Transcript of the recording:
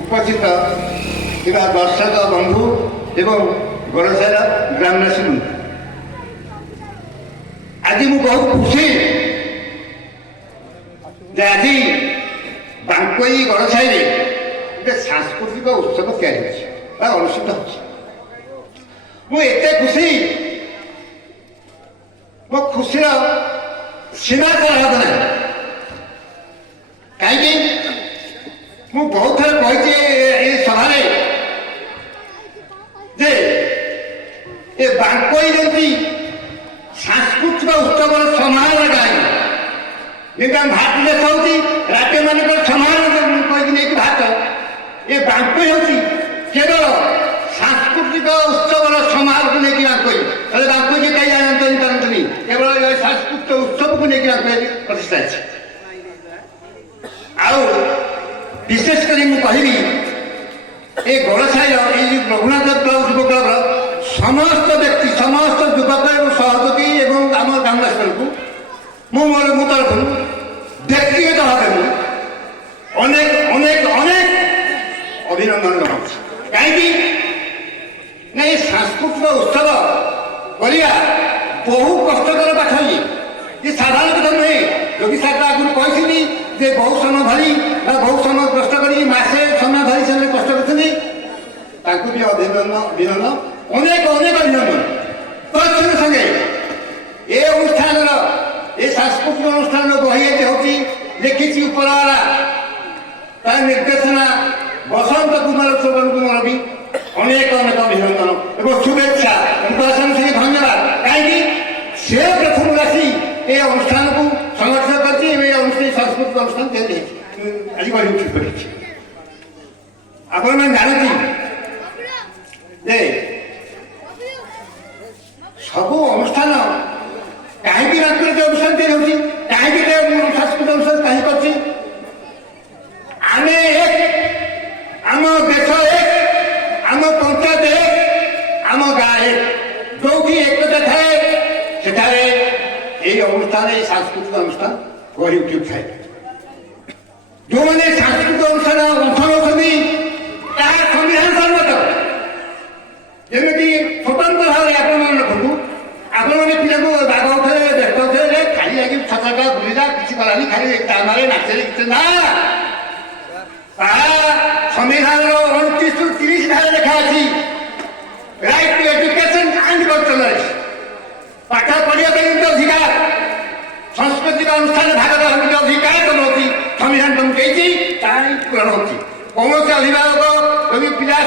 ଉପସ୍ଥିତ ଥିବା ଦର୍ଶକ ବନ୍ଧୁ ଏବଂ ଗଡ଼ସାହିର ଗ୍ରାମବାସୀ ବନ୍ଧୁ, ଆଜି ମୁଁ ବହୁତ ଖୁସି ଯେ ଆଜି ବାଙ୍କୋଇ ଗଡ଼ସାହିରେ ଗୋଟେ ସାଂସ୍କୃତିକ ଉତ୍ସବ ତିଆରି ହେଉଛି ବା ଅନୁଷ୍ଠିତ ହେଉଛି। ମୁଁ ଏତେ ଖୁସି, ମୋ ଖୁସିର ସୀମା କରାହବ ନାହିଁ। କାହିଁକି ମୁଁ ବହୁତ ଥର କହିଛି ଏ ସଭାରେ ଯେ ଏ ବାଙ୍କୋଇ ଯେମିତି ସାଂସ୍କୃତିକ ଉତ୍ସବର ସମାରୋହ ଗାଈ ଯେମିତି ଆମ ଭାରତ ଦେଶ ହେଉଛି ରାଜ୍ୟମାନଙ୍କର ସମାରୋହ କହିକି ନେଇକି ଭାରତ, ଏ ବାଙ୍କୋଇ ହେଉଛି କେବଳ ସାଂସ୍କୃତିକ ଉତ୍ସବର ସମାରୋହକୁ ନେଇକି ବାଙ୍କୋଇ। ତାହେଲେ ବାଙ୍କୋଇକି କେହି ଜାଣିପାରନ୍ତନି, କେବଳ ସାଂସ୍କୃତିକ ଉତ୍ସବକୁ ନେଇକି ବାଙ୍କୋଇ ପ୍ରତିଷ୍ଠା ଅଛି। ଆଉ ବିଶେଷ କରି ମୁଁ କହିବି ଏ ଗଡ଼ସାହିର ଏଇ ରଘୁନାଥ କ୍ଲବ ଯୁବ କ୍ଲବର ସମସ୍ତ ବ୍ୟକ୍ତି, ସମସ୍ତ ଯୁବକ ଏବଂ ସହଯୋଗୀ ଏବଂ ଆମ ଗ୍ରାମବାସୀମାନଙ୍କୁ ମୁଁ ତରଫରୁ ବ୍ୟକ୍ତିଗତ ଭାବେ ମୁଁ ଅନେକ ଅନେକ ଅନେକ ଅଭିନନ୍ଦନ ଜଣାଉଛି। କାହିଁକି ନା ଏ ସାଂସ୍କୃତିକ ଉତ୍ସବ କରିବା ବହୁ କଷ୍ଟକର ପାଠ, ଇଏ ସାଧାରଣ କଥା ନୁହେଁ। ଯୋଗୀ ସାହେବ ଆଗରୁ କହିଛନ୍ତି ଯେ ବହୁ ସମୟ ଧରି ବା ବହୁ ସମୟ କଷ୍ଟ କରି ମାସେ ସମୟ ଧରି ସେମାନେ କଷ୍ଟ କରିଛନ୍ତି, ତାଙ୍କୁ ବି ଅଭିନନ୍ଦନ, ଅନେକ ଅନେକ ଅଭିନନ୍ଦନ। ତତ୍ସଙ୍ଗେ ସଙ୍ଗେ ଏ ଅନୁଷ୍ଠାନର, ଏ ସାଂସ୍କୃତିକ ଅନୁଷ୍ଠାନର ବହି ହେଉଛି ଲେଖିଛି ଉପରବାଲା, ତାର ନିର୍ଦ୍ଦେଶନା ବସନ୍ତ କୁମାର ଚୌବଙ୍କୁ ମୋର ବି ଅନେକ ଅନେକ ଅଭିନନ୍ଦନ ଏବଂ ଶୁଭେଚ୍ଛା, ସେ ଧନ୍ୟବାଦ। କାହିଁକି ସେ ପ୍ରଥମରୁ ଆସି ଏ ଅନୁଷ୍ଠାନକୁ ସଂଗଠିତ କରିଛି ଏବଂ ଏ ସାଂସ୍କୃତିକ ଅନୁଷ୍ଠାନ ତିଆରି ହେଇଛି, ଆଜି ଗଢ଼ି ଉଠି କରିଛି। ଆପଣମାନେ ଜାଣନ୍ତି ଯେ ସବୁ ଅନୁଷ୍ଠାନ କାହିଁକି ସାଂସ୍କୃତିକ ଅନୁଷ୍ଠାନ ତିଆରି ହେଉଛି, କାହିଁକି ସାଂସ୍କୃତିକ ଅନୁଷ୍ଠାନ କାହିଁକି କରିଛି? ଆମେ ଏକ, ଆମ ଦେଶ ଏକ, ଆମ ପଞ୍ଚାୟତ ଏକ, ଆମ ଗାଁ ଏକ। ଯୋଉଠି ଏକତା ଥାଏ ସେଠାରେ ଏଇ ଅନୁଷ୍ଠାନ, ଏଇ ସାଂସ୍କୃତିକ ଅନୁଷ୍ଠାନ ଗଢ଼ି ଉଠିଥାଏ। ଯୋଉମାନେ ସାଂସ୍କୃତିକ ଅନୁଷ୍ଠାନ ଅଂଶ ନେଉଛନ୍ତି ତାହା ସମ୍ବିଧାନ ସମ୍ମତ। ଯେମିତି ସ୍ୱତନ୍ତ୍ର ଭାବରେ ଆପଣମାନେ ରଖନ୍ତୁ, ଆପଣମାନେ ପିଲାକୁ ବାଘ ଉଠେଇଲେ, ବ୍ୟସ୍ତ ଉଠେଇଲେ, ଖାଲି ଯାଇକି ଛକା ବୁଲିଲା, କିଛି କଲାନି, ଖାଲି କାମରେ ନାଚରେ କିଛି ନା। ତାହା ସମ୍ବିଧାନର 29ରୁ 30 ଧାରା ଲେଖା ଅଛି, right to education and cultural rights. ପାଠ ପଢ଼ିବା ପାଇଁ ଅଧିକାର, ସାଂସ୍କୃତିକ ଅନୁଷ୍ଠାନ ଭାଗ ଦେବାର ଅଧିକାର ତମକୁ ଅଛି, ସମ୍ବିଧାନ ତମକୁ ଦେଇଛି, ତାହା ହିଁ ପୂରଣ ହେଉଛି। କୌଣସି ଅଭିଭାବକ ଯଦି ପିଲା